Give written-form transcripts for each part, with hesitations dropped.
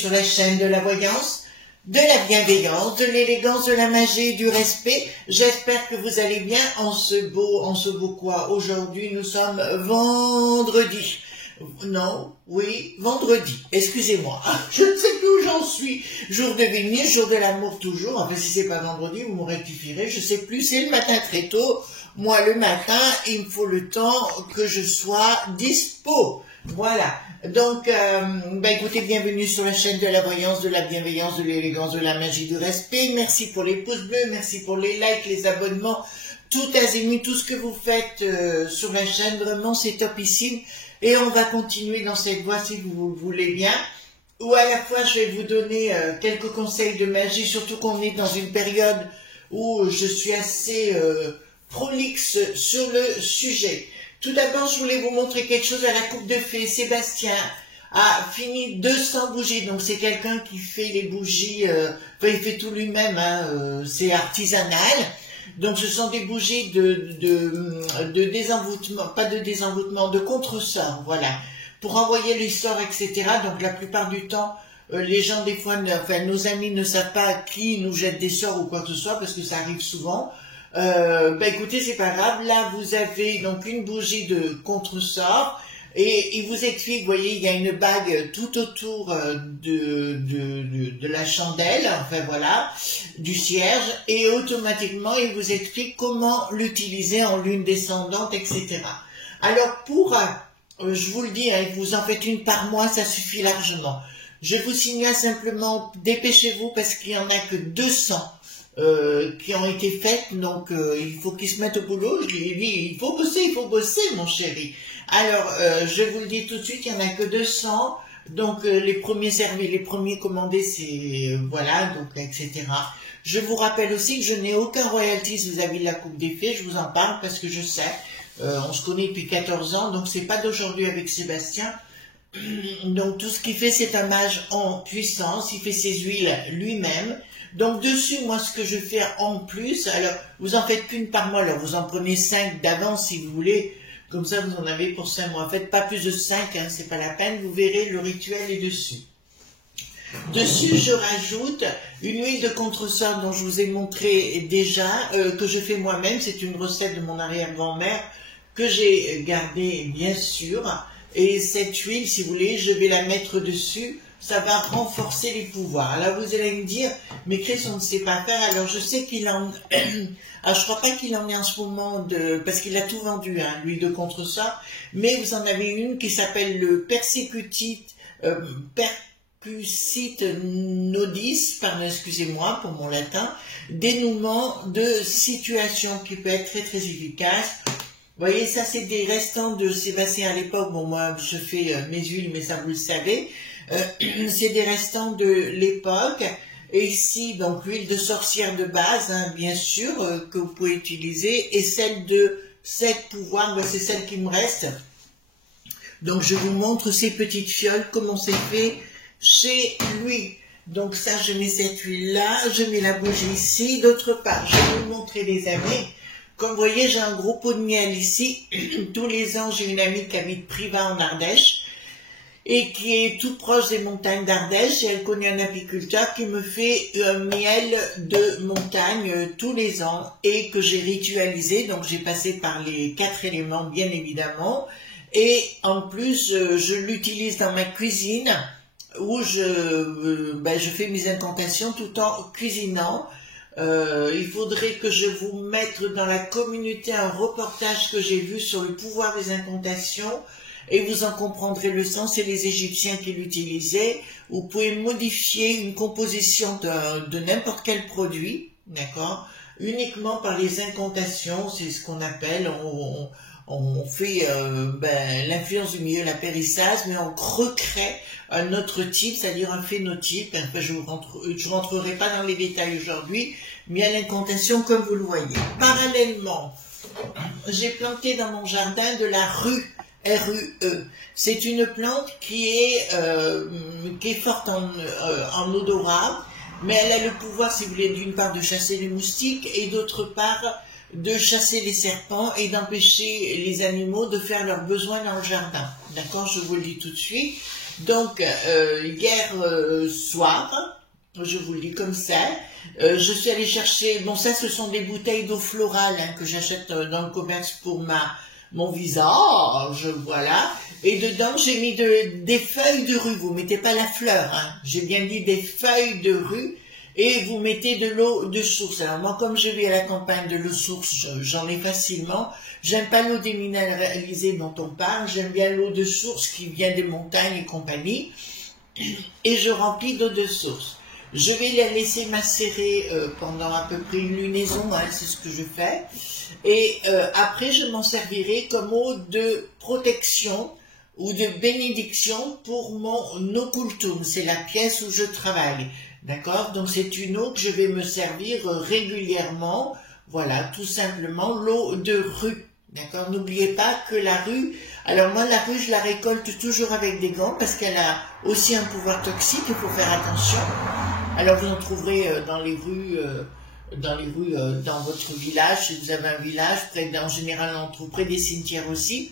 sur la chaîne de la voyance, de la bienveillance, de l'élégance, de la magie et du respect. J'espère que vous allez bien en ce beau quoi. Aujourd'hui, nous sommes vendredi. Non, oui, vendredi. Excusez-moi. Je ne sais plus où j'en suis. Jour de Vénus, jour de l'amour toujours. Enfin, si c'est pas vendredi, vous me rectifierez. Je sais plus, c'est le matin très tôt. Moi, le matin, il me faut le temps que je sois dispo. Voilà. Donc, écoutez, bienvenue sur la chaîne de la voyance, de la bienveillance, de l'élégance, de la magie, du respect. Merci pour les pouces bleus, merci pour les likes, les abonnements, tout azimut, tout ce que vous faites sur la chaîne. Vraiment, c'est topissime. Et on va continuer dans cette voie si vous le voulez bien. Ou à la fois, je vais vous donner quelques conseils de magie, surtout qu'on est dans une période où je suis assez prolixe sur le sujet. Tout d'abord, je voulais vous montrer quelque chose à la coupe de fées. Sébastien a fini 200 bougies. Donc, c'est quelqu'un qui fait les bougies, il fait tout lui-même, hein, c'est artisanal. Donc, ce sont des bougies de désenvoûtement, pas de désenvoûtement, de contre-sort, voilà. Pour envoyer les sorts, etc. Donc, la plupart du temps, les gens, des fois, nos amis ne savent pas qui nous jette des sorts ou quoi que ce soit, parce que ça arrive souvent. Écoutez, c'est pas grave. Là, vous avez donc une bougie de contre-sort et il vous explique, vous voyez, il y a une bague tout autour de la chandelle, enfin voilà, du cierge, et automatiquement, il vous explique comment l'utiliser en lune descendante, etc. Alors, je vous le dis, hein, vous en faites une par mois, ça suffit largement. Je vous signale simplement, dépêchez-vous parce qu'il n'y en a que 200. Qui ont été faites, donc il faut qu'ils se mettent au boulot. Je lui ai dit, il faut bosser, mon chéri. Alors, je vous le dis tout de suite, il n'y en a que 200, donc les premiers servis, les premiers commandés, c'est, voilà, donc, etc. Je vous rappelle aussi que je n'ai aucun royalties vis-à-vis de la coupe des fées, je vous en parle parce que je sais, on se connaît depuis 14 ans, donc c'est pas d'aujourd'hui avec Sébastien. Donc tout ce qu'il fait, c'est un mage en puissance, il fait ses huiles lui-même. Donc dessus, moi, ce que je fais en plus, alors vous en faites qu'une par mois, alors vous en prenez 5 d'avance si vous voulez, comme ça vous en avez pour 5 mois. Faites pas plus de 5, hein, c'est pas la peine, vous verrez, le rituel est dessus. Dessus, je rajoute une huile de contresort dont je vous ai montré déjà, que je fais moi-même, c'est une recette de mon arrière-grand-mère que j'ai gardée bien sûr. Et cette huile, si vous voulez, je vais la mettre dessus, ça va renforcer les pouvoirs. Alors vous allez me dire, mais Chris, on ne sait pas faire. Alors je sais qu'il en... Alors je crois pas qu'il en ait en ce moment, parce qu'il a tout vendu, hein, l'huile de contresort, mais vous en avez une qui s'appelle le Percussite nodis, pardon, excusez-moi pour mon latin, dénouement de situation qui peut être très très efficace. Vous voyez, ça c'est des restants de Sébastien à l'époque. Bon, moi je fais mes huiles, mais ça vous le savez. C'est des restants de l'époque. Et ici, donc l'huile de sorcière de base, hein, bien sûr, que vous pouvez utiliser. Et celle de 7 pouvoirs, c'est celle qui me reste. Donc je vous montre ces petites fioles, comment c'est fait chez lui. Donc ça, je mets cette huile-là, je mets la bougie ici. D'autre part, je vais vous montrer les amis. Comme vous voyez, j'ai un gros pot de miel ici. Tous les ans, j'ai une amie qui habite Privas en Ardèche et qui est tout proche des montagnes d'Ardèche. Et elle connaît un apiculteur qui me fait un miel de montagne tous les ans et que j'ai ritualisé. Donc, j'ai passé par les 4 éléments, bien évidemment. Et en plus, je l'utilise dans ma cuisine où je fais mes incantations tout en cuisinant. Il faudrait que je vous mette dans la communauté un reportage que j'ai vu sur le pouvoir des incantations et vous en comprendrez le sens. C'est les Égyptiens qui l'utilisaient. Vous pouvez modifier une composition de n'importe quel produit, d'accord, uniquement par les incantations. C'est ce qu'on appelle, on fait l'influence du milieu, la périssage, mais on recrée un autre type, c'est-à-dire un phénotype. Enfin, je rentrerai pas dans les détails aujourd'hui, mais à l'incantation comme vous le voyez. Parallèlement, j'ai planté dans mon jardin de la rue, R-U-E. C'est une plante qui est forte en odorat, mais elle a le pouvoir, si vous voulez, d'une part de chasser les moustiques et d'autre part de chasser les serpents et d'empêcher les animaux de faire leurs besoins dans le jardin. d'accord, je vous le dis tout de suite. Donc, hier soir, je vous le dis comme ça, je suis allée chercher, bon ça ce sont des bouteilles d'eau florale hein, que j'achète dans le commerce pour mon visage, voilà, et dedans j'ai mis des feuilles de rue, vous mettez pas la fleur, hein. J'ai bien dit des feuilles de rue, et vous mettez de l'eau de source. Alors moi comme je vis à la campagne, de l'eau source, j'en ai facilement. J'aime pas l'eau déminéralisée dont on parle, j'aime bien l'eau de source qui vient des montagnes et compagnie, et je remplis d'eau de source. Je vais la laisser macérer pendant à peu près une lunaison, hein, c'est ce que je fais, et après je m'en servirai comme eau de protection ou de bénédiction pour mon occultum, c'est la pièce où je travaille, d'accord? Donc c'est une eau que je vais me servir régulièrement, voilà, tout simplement l'eau de rue. D'accord, n'oubliez pas que la rue, alors moi la rue je la récolte toujours avec des gants parce qu'elle a aussi un pouvoir toxique, il faut faire attention. Alors vous en trouverez dans les rues, dans votre village, si vous avez un village, en général on en trouve près des cimetières aussi,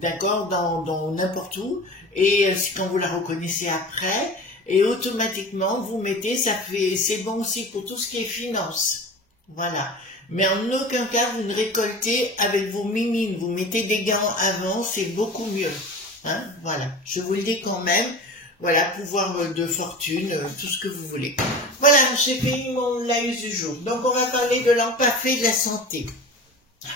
d'accord, dans n'importe où, et c'est quand vous la reconnaissez après, et automatiquement vous mettez, c'est bon aussi pour tout ce qui est finance, voilà. Mais en aucun cas, vous ne récoltez avec vos minimes. Vous mettez des gants avant, c'est beaucoup mieux. Hein, voilà, je vous le dis quand même. Voilà, pouvoir de fortune, tout ce que vous voulez. Voilà, j'ai fini mon laïus du jour. Donc, on va parler de l'empaffé de la santé.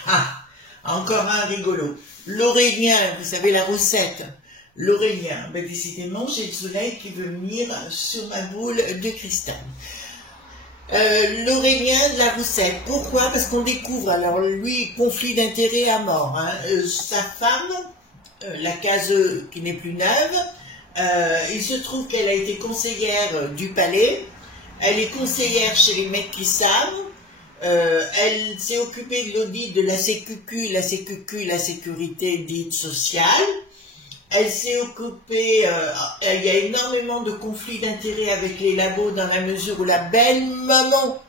Ah, encore un rigolo. L'Aurélien, vous savez la recette. L'Aurélien, ben décidément, j'ai le soleil qui veut venir sur ma boule de cristal. L'Aurélien de la recette. Pourquoi? Parce qu'on découvre, alors lui, conflit d'intérêts à mort. Hein. Sa femme, la caseuse qui n'est plus neuve, il se trouve qu'elle a été conseillère du palais, elle est conseillère chez les mecs qui savent, elle s'est occupée de l'audit de la sécurité, la sécurité dite sociale. Elle s'est occupée, il y a énormément de conflits d'intérêts avec les labos dans la mesure où la belle maman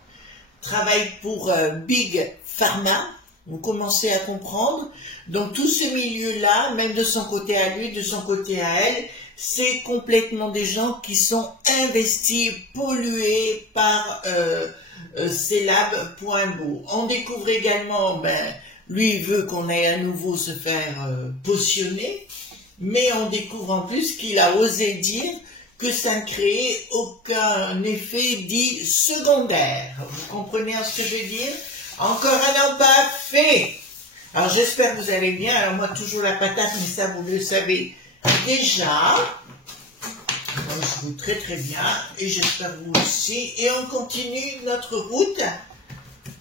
travaille pour Big Pharma, vous commencez à comprendre. Donc tout ce milieu-là, même de son côté à lui, de son côté à elle, c'est complètement des gens qui sont investis, pollués par ces labs point beau. On découvre également, lui il veut qu'on aille à nouveau se faire potionner. Mais on découvre en plus qu'il a osé dire que ça ne créait aucun effet dit secondaire. Vous comprenez ce que je veux dire? Encore un empaffé. Alors j'espère que vous allez bien. Alors moi toujours la patate, mais ça vous le savez déjà. Donc je vous très très bien. Et j'espère vous aussi. Et on continue notre route.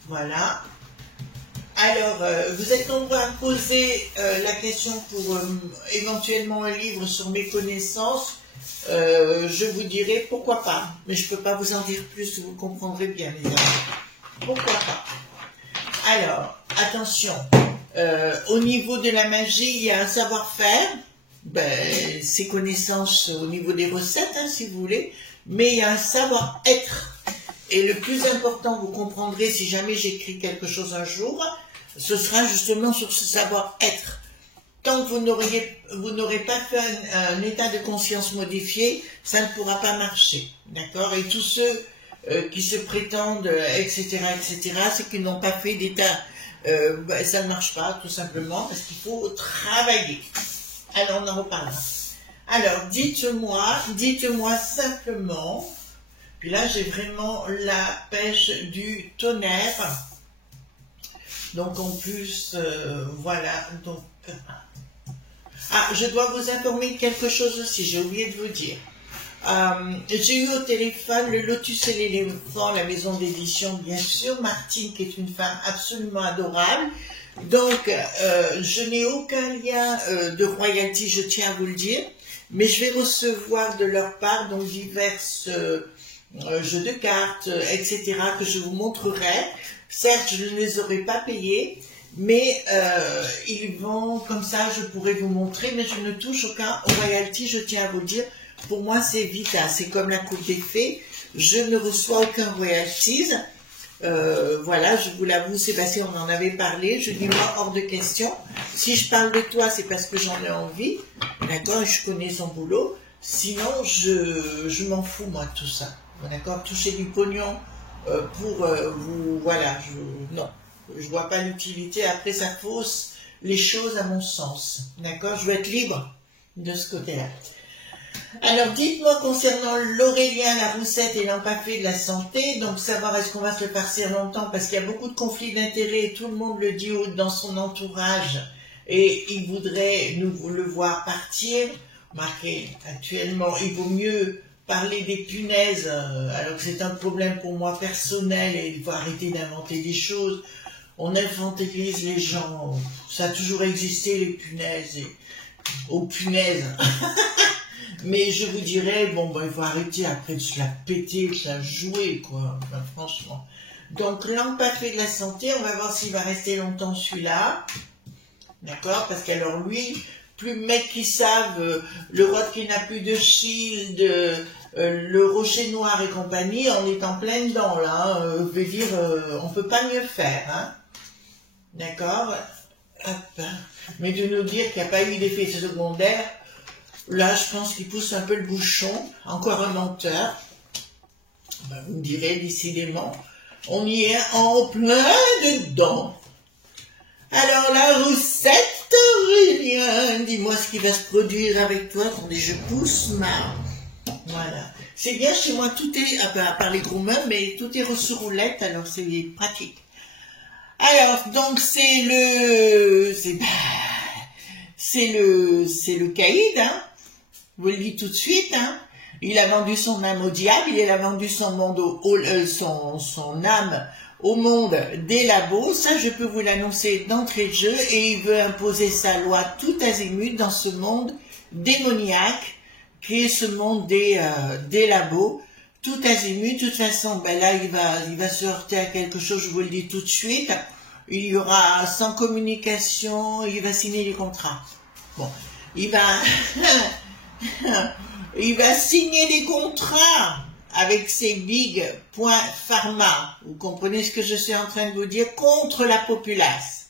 Voilà. Alors, vous êtes nombreux à me poser la question pour éventuellement un livre sur mes connaissances. Je vous dirai pourquoi pas, mais je ne peux pas vous en dire plus, vous comprendrez bien, les amis. Pourquoi pas? Alors, attention, au niveau de la magie, il y a un savoir-faire, ces connaissances au niveau des recettes, hein, si vous voulez, mais il y a un savoir-être. Et le plus important, vous comprendrez si jamais j'écris quelque chose un jour, ce sera justement sur ce savoir-être. Tant que vous n'aurez pas fait un état de conscience modifié, ça ne pourra pas marcher. D'accord? Et tous ceux qui se prétendent, etc., c'est qu'ils n'ont pas fait d'état. Ça ne marche pas, tout simplement, parce qu'il faut travailler. Alors, on en reparlera. Alors, dites-moi simplement, puis là, j'ai vraiment la pêche du tonnerre. Donc, en plus, voilà, donc... Ah, je dois vous informer de quelque chose aussi, j'ai oublié de vous dire. J'ai eu au téléphone le Lotus et l'éléphant, la maison d'édition, bien sûr, Martine, qui est une femme absolument adorable. Donc, je n'ai aucun lien de royalty, je tiens à vous le dire, mais je vais recevoir de leur part donc divers jeux de cartes, etc., que je vous montrerai. Certes, je ne les aurai pas payés, mais ils vont, comme ça, je pourrai vous montrer, mais je ne touche aucun royalty, je tiens à vous le dire. Pour moi, c'est vita, c'est comme la coupe des fées, je ne reçois aucun royalties. Voilà, je vous l'avoue, Sébastien, on en avait parlé. Je dis moi hors de question. Si je parle de toi, c'est parce que j'en ai envie, d'accord, et je connais son boulot. Sinon, je m'en fous, moi, de tout ça. D'accord, toucher du pognon pour vous, voilà, non, je vois pas l'utilité. Après, ça fausse les choses à mon sens. D'accord, je veux être libre de ce côté-là. Alors, dites-moi concernant l'Aurélien, la roussette et l'empaffé de la santé, donc savoir est-ce qu'on va se le farcir longtemps, parce qu'il y a beaucoup de conflits d'intérêts, et tout le monde le dit dans son entourage, et il voudrait nous le voir partir. Marquez, actuellement, il vaut mieux parler des punaises, alors que c'est un problème pour moi personnel, et il faut arrêter d'inventer des choses. On infantilise les gens, ça a toujours existé les punaises, et aux punaises. Mais je vous dirais, bon, ben, il faut arrêter après de se la péter, de se la jouer, quoi, enfin, franchement. Donc, l'empaffé de la santé, on va voir s'il va rester longtemps celui-là. D'accord? Parce qu'alors, lui, plus mecs qui savent, le rod qui n'a plus de shield, le rocher noir et compagnie, on est en plein dedans, là. Je veux dire, on peut pas mieux faire, hein. D'accord? Mais de nous dire qu'il n'y a pas eu d'effet secondaire, là, je pense qu'il pousse un peu le bouchon. Encore un menteur. Ben, vous me direz, décidément, on y est en plein dedans. Alors, la roussette, Aurélien, dis-moi ce qui va se produire avec toi. Attendez, je pousse ma... Voilà. C'est bien, chez moi, tout est, à part les gros meubles, mais tout est reçu roulette, alors c'est pratique. Alors, donc, c'est le caïd, hein. Je vous le dis tout de suite, hein. Il a vendu son âme au diable, il a vendu son monde son âme au monde des labos. Ça, je peux vous l'annoncer d'entrée de jeu, et il veut imposer sa loi tout azimut dans ce monde démoniaque, qui est ce monde des labos, tout azimut. De toute façon, ben là, il va se heurter à quelque chose, je vous le dis tout de suite. Il y aura sans communication, il va signer les contrats. Bon, il va signer des contrats avec ces big points pharma. Vous comprenez ce que je suis en train de vous dire, contre la populace.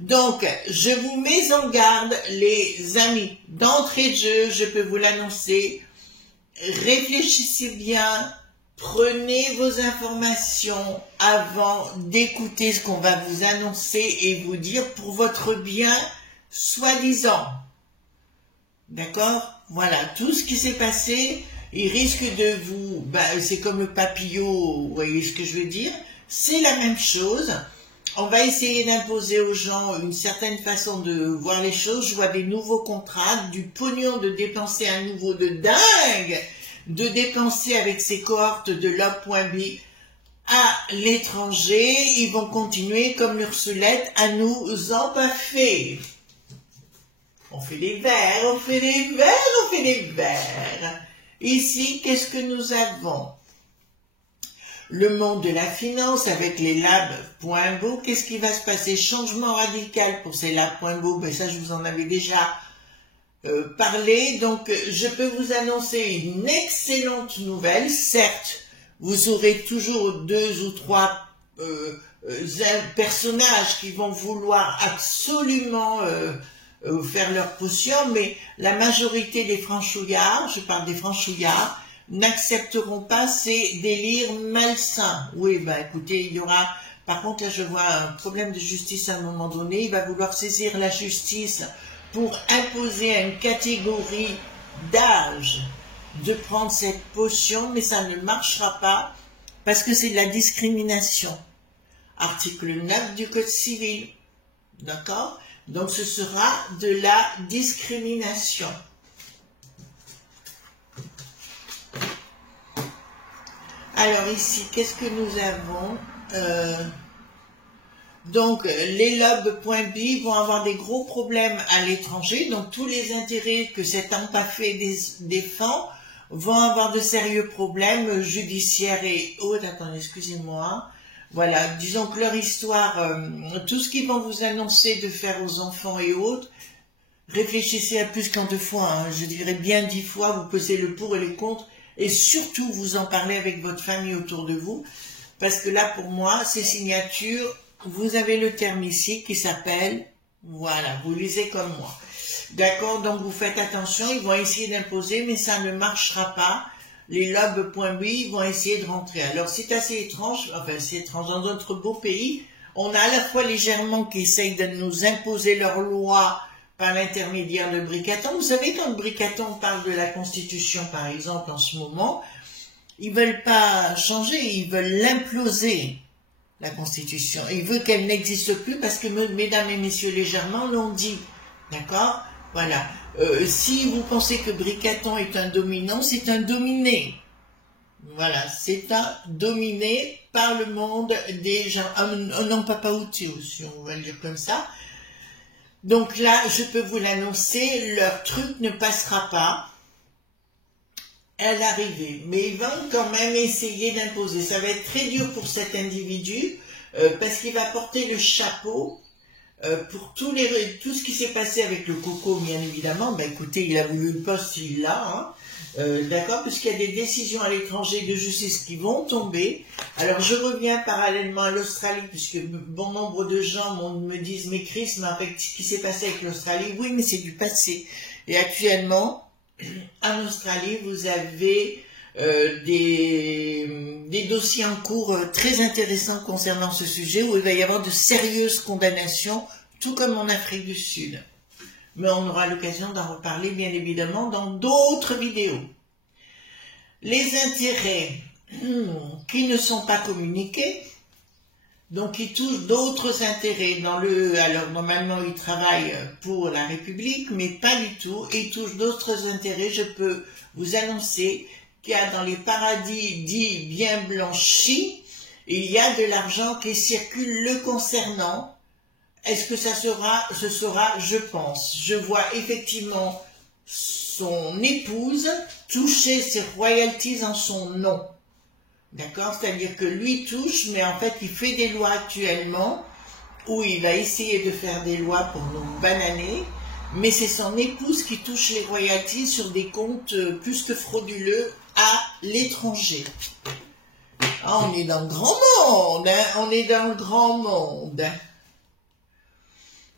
Donc, je vous mets en garde, les amis. D'entrée de jeu, je peux vous l'annoncer. Réfléchissez bien. Prenez vos informations avant d'écouter ce qu'on va vous annoncer et vous dire pour votre bien, soi-disant. D'accord? Voilà, tout ce qui s'est passé, il risque de vous... c'est comme le papillot, vous voyez ce que je veux dire? C'est la même chose. On va essayer d'imposer aux gens une certaine façon de voir les choses. Je vois des nouveaux contrats, du pognon de dépenser à nouveau de dingue, de dépenser avec ces cohortes de Love.B à l'étranger. Ils vont continuer comme l'Ursulette à nous empaffer. On fait les verres, on fait les verres, on fait les verres. Ici, qu'est-ce que nous avons? Le monde de la finance avec les labs.bo. Qu'est-ce qui va se passer? Changement radical pour ces labs.bo. Ben ça, je vous en avais déjà parlé. Donc, je peux vous annoncer une excellente nouvelle. Certes, vous aurez toujours 2 ou 3 personnages qui vont vouloir absolument faire leur potion, mais la majorité des franchouillards, je parle des franchouillards, n'accepteront pas ces délires malsains. Oui, ben écoutez, il y aura... Par contre, là, je vois un problème de justice à un moment donné. Il va vouloir saisir la justice pour imposer à une catégorie d'âge de prendre cette potion, mais ça ne marchera pas parce que c'est de la discrimination. Article 9 du Code civil. D'accord? Donc, ce sera de la discrimination. Alors ici, qu'est-ce que nous avons? Donc, les lobes.b vont avoir des gros problèmes à l'étranger. Donc, tous les intérêts que cet empaffé défend vont avoir de sérieux problèmes judiciaires et autres. Attendez, excusez-moi. Voilà, disons que leur histoire, tout ce qu'ils vont vous annoncer de faire aux enfants et autres, réfléchissez à plus qu'en 2 fois. Hein. Je dirais bien 10 fois, vous pesez le pour et le contre. Et surtout, vous en parlez avec votre famille autour de vous. parce que là, pour moi, ces signatures, vous avez le terme ici qui s'appelle, voilà, vous lisez comme moi. D'accord, donc vous faites attention, ils vont essayer d'imposer, mais ça ne marchera pas. Les lobes.bi vont essayer de rentrer. Alors c'est assez étrange, enfin c'est étrange, dans d'autres beaux pays, on a à la fois les Germains qui essayent de nous imposer leurs lois par l'intermédiaire de Bricaton. Vous savez, quand Bricaton parle de la Constitution, par exemple, en ce moment, ils veulent pas changer, ils veulent l'imploser, la Constitution. Ils veulent qu'elle n'existe plus parce que, mesdames et messieurs les Germains l'ont dit. D'accord? Voilà. Si vous pensez que Bricaton est un dominant, c'est un dominé. Voilà, c'est un dominé par le monde des gens. Non, papaouti aussi, on va le dire comme ça. Donc là, je peux vous l'annoncer, leur truc ne passera pas à l'arrivée. Mais ils vont quand même essayer d'imposer. Ça va être très dur pour cet individu parce qu'il va porter le chapeau pour tout ce qui s'est passé avec le coco, bien évidemment. Ben écoutez, il a voulu le poste, il l'a, hein. D'accord, puisqu'il y a des décisions à l'étranger de justice qui vont tomber. Alors je reviens parallèlement à l'Australie, puisque bon nombre de gens me disent, mais Chris, mais avec ce qui s'est passé avec l'Australie, oui, mais c'est du passé. Et actuellement, en Australie, vous avez des dossiers en cours très intéressants concernant ce sujet, où il va y avoir de sérieuses condamnations, tout comme en Afrique du Sud. Mais on aura l'occasion d'en reparler, bien évidemment, dans d'autres vidéos. Les intérêts qui ne sont pas communiqués, donc qui touchent d'autres intérêts. Alors normalement, ils travaillent pour la République, mais pas du tout. Ils touchent d'autres intérêts. Je peux vous annoncer qu'il y a dans les paradis dits bien blanchis, il y a de l'argent qui circule le concernant. Est-ce que ce sera, je pense. Je vois effectivement son épouse toucher ses royalties en son nom. D'accord? C'est-à-dire que lui touche, mais en fait, il fait des lois actuellement où il va essayer de faire des lois pour nous bananer, mais c'est son épouse qui touche les royalties sur des comptes plus que frauduleux à l'étranger. Ah, on est dans le grand monde, hein? On est dans le grand monde.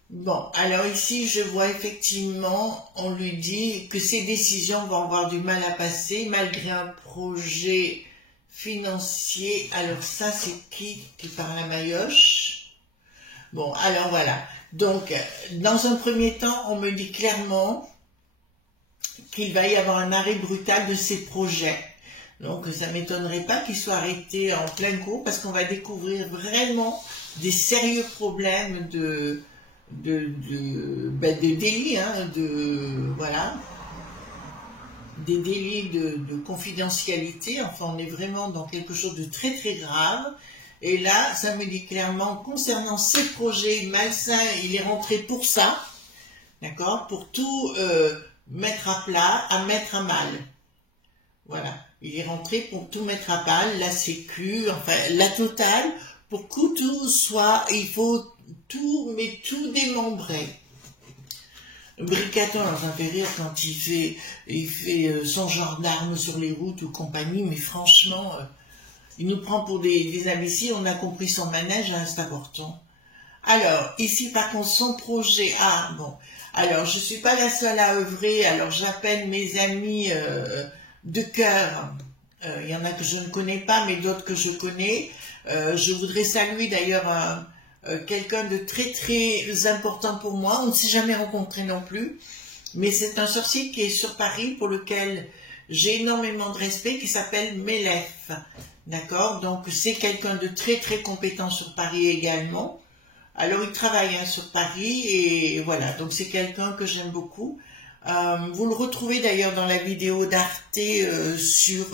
Bon, alors ici, je vois effectivement, on lui dit que ces décisions vont avoir du mal à passer, malgré un projet financier. Alors ça, c'est qui parle à Mayoche? Bon, alors voilà. Donc, dans un premier temps, on me dit clairement qu'il va y avoir un arrêt brutal de ces projets. Donc, ça ne m'étonnerait pas qu'il soit arrêté en pleine cour, parce qu'on va découvrir vraiment des sérieux problèmes de délits, hein, voilà, des délits de confidentialité. Enfin, on est vraiment dans quelque chose de très très grave. Et là, ça me dit clairement, concernant ces projets malsains, il est rentré pour ça, d'accord, pour tout mettre à plat, à mettre à mal. Voilà, il est rentré pour tout mettre à mal, la sécu, enfin la totale, pour que tout soit, il faut tout, mais tout démembrer. Bricaton, alors ça fait rire quand il fait son gendarme sur les routes ou compagnie, mais franchement, il nous prend pour des imbéciles. On a compris son manège, hein, c'est important. Alors, ici par contre, son projet, ah bon, alors je suis pas la seule à œuvrer, alors j'appelle mes amis de cœur, il y en a que je ne connais pas, mais d'autres que je connais. Je voudrais saluer d'ailleurs quelqu'un de très très important pour moi. On ne s'est jamais rencontré non plus, mais c'est un sorcier qui est sur Paris pour lequel j'ai énormément de respect, qui s'appelle Melef. D'accord? Donc c'est quelqu'un de très très compétent sur Paris également. Alors il travaille sur Paris et voilà, donc c'est quelqu'un que j'aime beaucoup. Vous le retrouvez d'ailleurs dans la vidéo d'Arte sur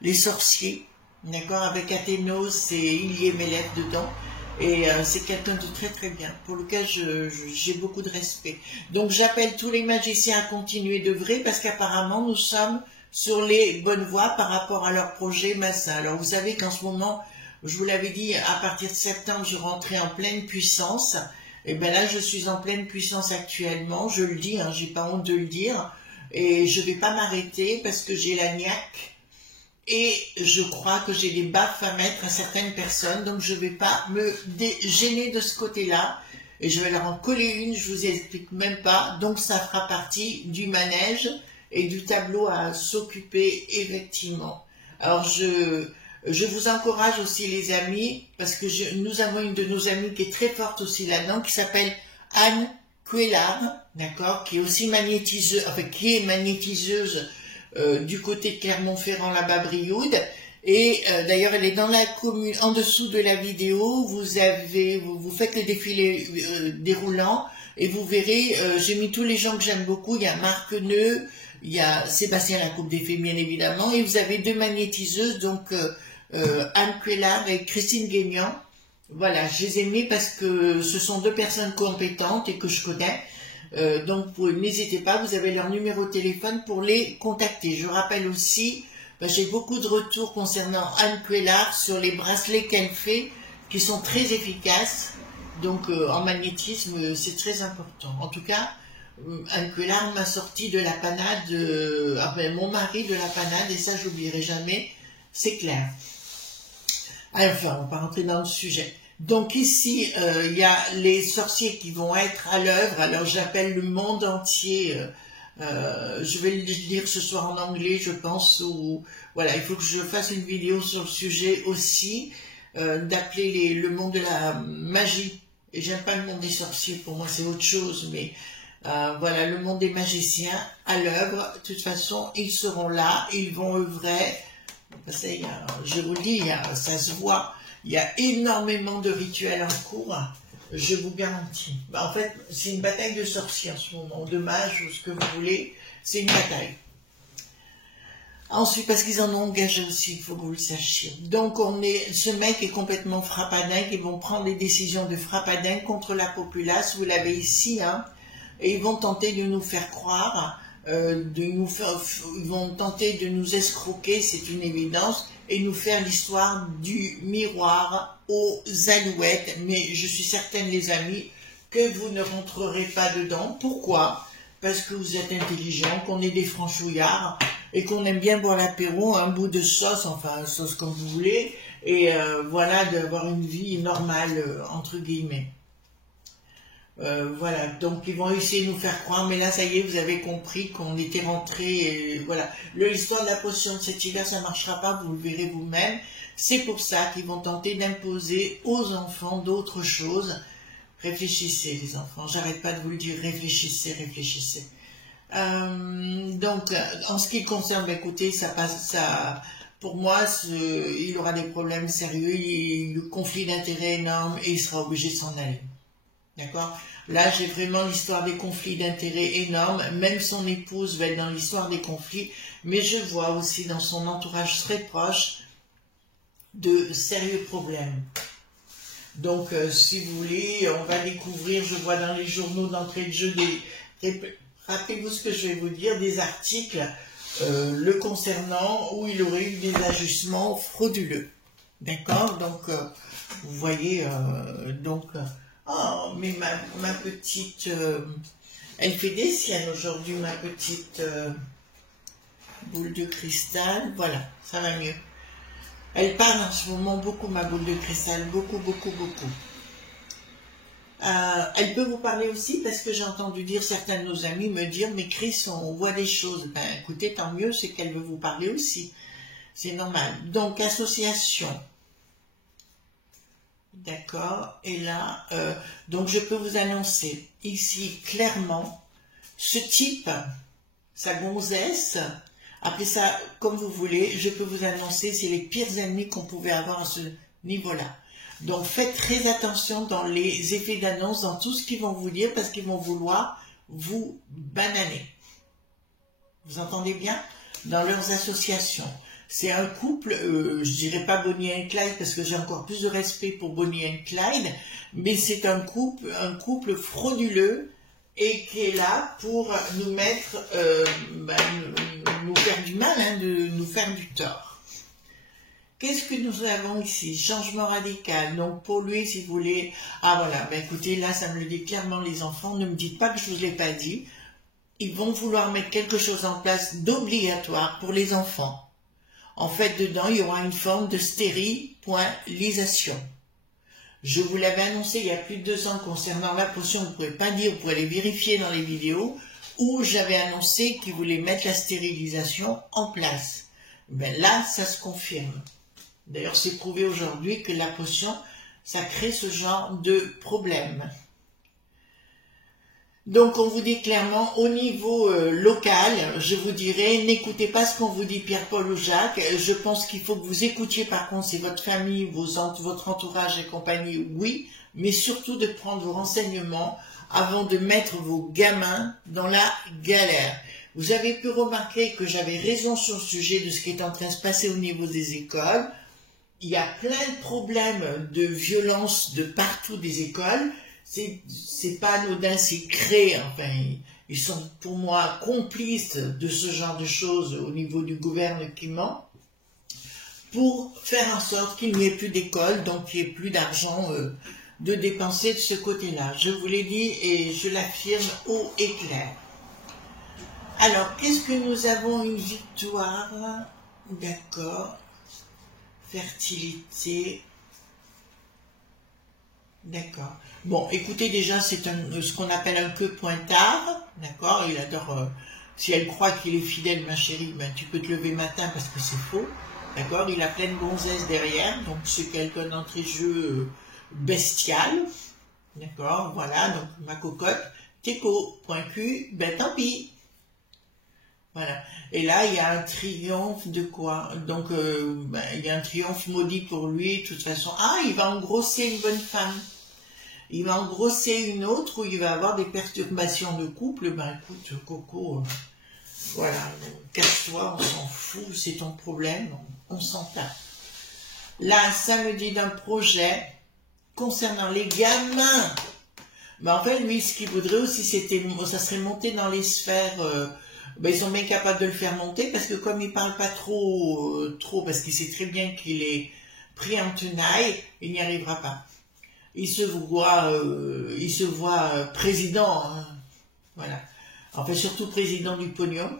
les sorciers, d'accord, avec Athénos et Ilie Melef dedans. Et c'est quelqu'un de très très bien, pour lequel j'ai beaucoup de respect. Donc j'appelle tous les magiciens à continuer d'œuvrer, parce qu'apparemment nous sommes sur les bonnes voies par rapport à leur projet Massin. Alors vous savez qu'en ce moment, je vous l'avais dit, à partir de septembre, je rentrais en pleine puissance. Et bien là, je suis en pleine puissance actuellement, je le dis, hein, j'ai pas honte de le dire. Et je vais pas m'arrêter parce que j'ai la niaque. et je crois que j'ai des baffes à mettre à certaines personnes, donc je ne vais pas me gêner de ce côté-là. Et je vais leur en coller une, je vous explique même pas. Donc ça fera partie du manège et du tableau à s'occuper effectivement. Alors je vous encourage aussi les amis, parce que nous avons une de nos amies qui est très forte aussi là-dedans, qui s'appelle Anne Cuélard, d'accord, qui est aussi magnétiseuse, enfin qui est magnétiseuse du côté de Clermont-Ferrand, là-bas, Brioude. Et d'ailleurs, elle est dans la commune, en dessous de la vidéo, vous faites le défilé déroulant, et vous verrez, j'ai mis tous les gens que j'aime beaucoup, il y a Marc Neu, il y a Sébastien Lacoupe des Fées, bien évidemment, et vous avez deux magnétiseuses, donc Anne Cuélard et Christine Guénian. Voilà, je les ai mis parce que ce sont deux personnes compétentes et que je connais. Donc n'hésitez pas, vous avez leur numéro de téléphone pour les contacter. Je rappelle aussi, j'ai beaucoup de retours concernant Anne Cuélard sur les bracelets qu'elle fait, qui sont très efficaces. Donc en magnétisme, c'est très important. En tout cas, Anne Cuélard m'a sorti de la panade, mon mari de la panade, et ça j'oublierai jamais, c'est clair. Enfin, on va pas rentrer dans le sujet. Donc ici, il y a les sorciers qui vont être à l'œuvre. Alors j'appelle le monde entier. Je vais le dire ce soir en anglais, je pense. Ou voilà, il faut que je fasse une vidéo sur le sujet aussi, d'appeler le monde de la magie. Et j'aime pas le monde des sorciers. Pour moi, c'est autre chose. Mais voilà, le monde des magiciens à l'œuvre. De toute façon, ils seront là, ils vont œuvrer. Je vous le dis, ça se voit, il y a énormément de rituels en cours, je vous garantis. En fait, c'est une bataille de sorciers en ce moment, de mages ou ce que vous voulez, c'est une bataille. Ensuite, parce qu'ils en ont engagé aussi, il faut que vous le sachiez. Donc, ce mec est complètement frappadingue, ils vont prendre des décisions de frappadingue contre la populace, vous l'avez ici, hein, et ils vont tenter de nous faire croire. Ils vont tenter de nous escroquer, c'est une évidence, et nous faire l'histoire du miroir aux alouettes. Mais je suis certaine, les amis, que vous ne rentrerez pas dedans. Pourquoi? Parce que vous êtes intelligents, qu'on est des franchouillards, et qu'on aime bien boire l'apéro, un bout de sauce, enfin sauce comme vous voulez, et voilà, d'avoir une vie normale, entre guillemets. Voilà, donc ils vont essayer de nous faire croire, mais là ça y est, vous avez compris qu'on était rentré, et voilà. L'histoire de la potion de cet hiver, ça ne marchera pas, vous le verrez vous-même. C'est pour ça qu'ils vont tenter d'imposer aux enfants d'autres choses. Réfléchissez les enfants, j'arrête pas de vous le dire, réfléchissez, réfléchissez. Donc, en ce qui concerne, écoutez, pour moi, il aura des problèmes sérieux, il y a un conflit d'intérêts énorme, et il sera obligé de s'en aller. D'accord? Là, j'ai vraiment l'histoire des conflits d'intérêts énormes. Même son épouse va être dans l'histoire des conflits. Mais je vois aussi dans son entourage très proche de sérieux problèmes. Donc, si vous voulez, on va découvrir, je vois dans les journaux d'entrée de jeu, rappelez-vous ce que je vais vous dire, des articles le concernant où il aurait eu des ajustements frauduleux. D'accord? Donc, vous voyez, oh, mais ma petite... elle fait des siennes aujourd'hui, ma petite boule de cristal. Voilà, ça va mieux. Elle parle en ce moment beaucoup, ma boule de cristal. Beaucoup, beaucoup, beaucoup. Elle peut vous parler aussi parce que j'ai entendu dire certains de nos amis me dire « Mais Chris, on voit des choses. » Ben écoutez, tant mieux, c'est qu'elle veut vous parler aussi. C'est normal. Donc, association. D'accord, et là, donc je peux vous annoncer ici clairement, ce type, sa gonzesse, appelez ça comme vous voulez, je peux vous annoncer, c'est les pires ennemis qu'on pouvait avoir à ce niveau-là. Donc faites très attention dans les effets d'annonce, dans tout ce qu'ils vont vous dire, parce qu'ils vont vouloir vous bananer. Vous entendez bien? Dans leurs associations. C'est un couple, je dirais pas Bonnie et Clyde parce que j'ai encore plus de respect pour Bonnie et Clyde, mais c'est un couple frauduleux et qui est là pour nous mettre, nous faire du mal, hein, de nous faire du tort. Qu'est-ce que nous avons ici? Changement radical. Donc pour lui, si vous voulez, ah voilà, ben écoutez, là ça me le dit clairement les enfants, ne me dites pas que je vous l'ai pas dit. Ils vont vouloir mettre quelque chose en place d'obligatoire pour les enfants. En fait, dedans, il y aura une forme de stérilisation. Je vous l'avais annoncé il y a plus de 2 ans concernant la potion, vous ne pouvez pas dire, vous pouvez aller vérifier dans les vidéos, où j'avais annoncé qu'ils voulaient mettre la stérilisation en place. Ben là, ça se confirme. D'ailleurs, c'est prouvé aujourd'hui que la potion, ça crée ce genre de problème. Donc, on vous dit clairement, au niveau local, je vous dirais, n'écoutez pas ce qu'on vous dit Pierre-Paul ou Jacques. Je pense qu'il faut que vous écoutiez, par contre, c'est votre famille, votre entourage et compagnie, oui, mais surtout de prendre vos renseignements avant de mettre vos gamins dans la galère. Vous avez pu remarquer que j'avais raison sur le sujet de ce qui est en train de se passer au niveau des écoles. Il y a plein de problèmes de violence de partout des écoles. C'est pas anodin, c'est créé, enfin, ils sont pour moi complices de ce genre de choses au niveau du gouvernement pour faire en sorte qu'il n'y ait plus d'école, donc qu'il n'y ait plus d'argent de dépenser de ce côté-là. Je vous l'ai dit et je l'affirme haut et clair. Alors, qu'est-ce que nous avons? Une victoire, d'accord, fertilité. D'accord. Bon, écoutez, déjà, c'est ce qu'on appelle un queue pointard. D'accord. Il adore. Si elle croit qu'il est fidèle, ma chérie, ben, tu peux te lever matin parce que c'est faux. D'accord. Il a plein de gonzesses derrière. Donc, c'est quelqu'un d'entrée jeu bestial. D'accord. Voilà. Donc, ma cocotte. Teco, point Q, ben tant pis. Voilà. Et là, il y a un triomphe de quoi? Donc, il y a un triomphe maudit pour lui. De toute façon, il va engrosser une bonne femme. Il va engrosser une autre où il va avoir des perturbations de couple. Ben écoute, Coco, voilà, casse-toi, on s'en fout, c'est ton problème, on s'en tape. Là, ça me dit d'un projet concernant les gamins. Ben en fait, lui, ce qu'il voudrait aussi, ça serait monter dans les sphères. Ben, ils sont bien capables de le faire monter parce que comme il parle pas trop, parce qu'il sait très bien qu'il est pris en tenaille, il n'y arrivera pas. Il se voit président, hein. Voilà. Enfin, surtout président du pognon,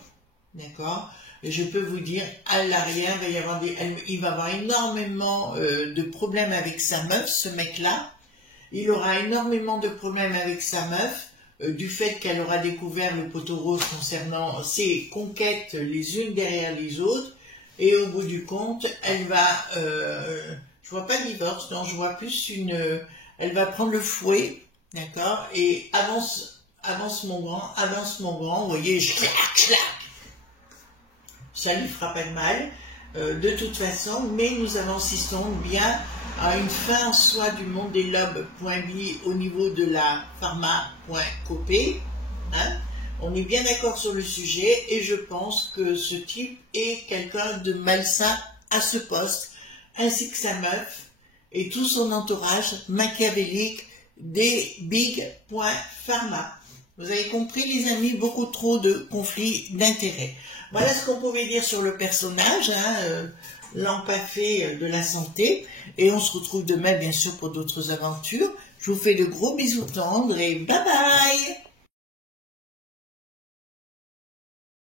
d'accord. Et je peux vous dire, à l'arrière, il va avoir énormément de problèmes avec sa meuf, ce mec-là. Il aura énormément de problèmes avec sa meuf, du fait qu'elle aura découvert le poteau rose concernant ses conquêtes les unes derrière les autres. Et au bout du compte, elle va, je vois pas divorce, non, je vois plus elle va prendre le fouet, d'accord, et avance mon grand, vous voyez, je clac, ça lui fera pas de mal, de toute façon, mais nous assistons bien à une fin en soi du monde des lobes.bi au niveau de la pharma.copé, hein. On est bien d'accord sur le sujet et je pense que ce type est quelqu'un de malsain à ce poste, ainsi que sa meuf, et tout son entourage machiavélique des big.pharma. Vous avez compris, les amis, beaucoup trop de conflits d'intérêts. Voilà ce qu'on pouvait dire sur le personnage, hein, l'empaffé de la santé. Et on se retrouve demain, bien sûr, pour d'autres aventures. Je vous fais de gros bisous tendres et bye bye!